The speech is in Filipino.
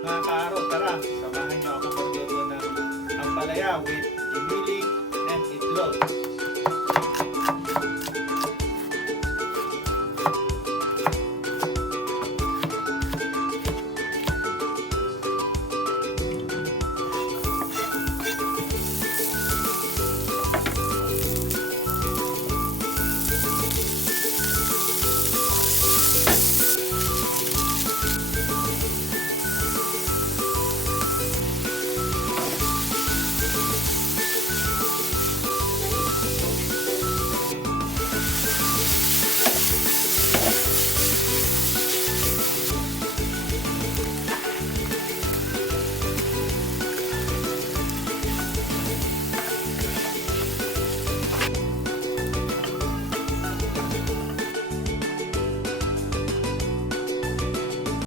Mga kaaro, tara, samahan niyo ako magluto ng ampalaya with giniling and itlog.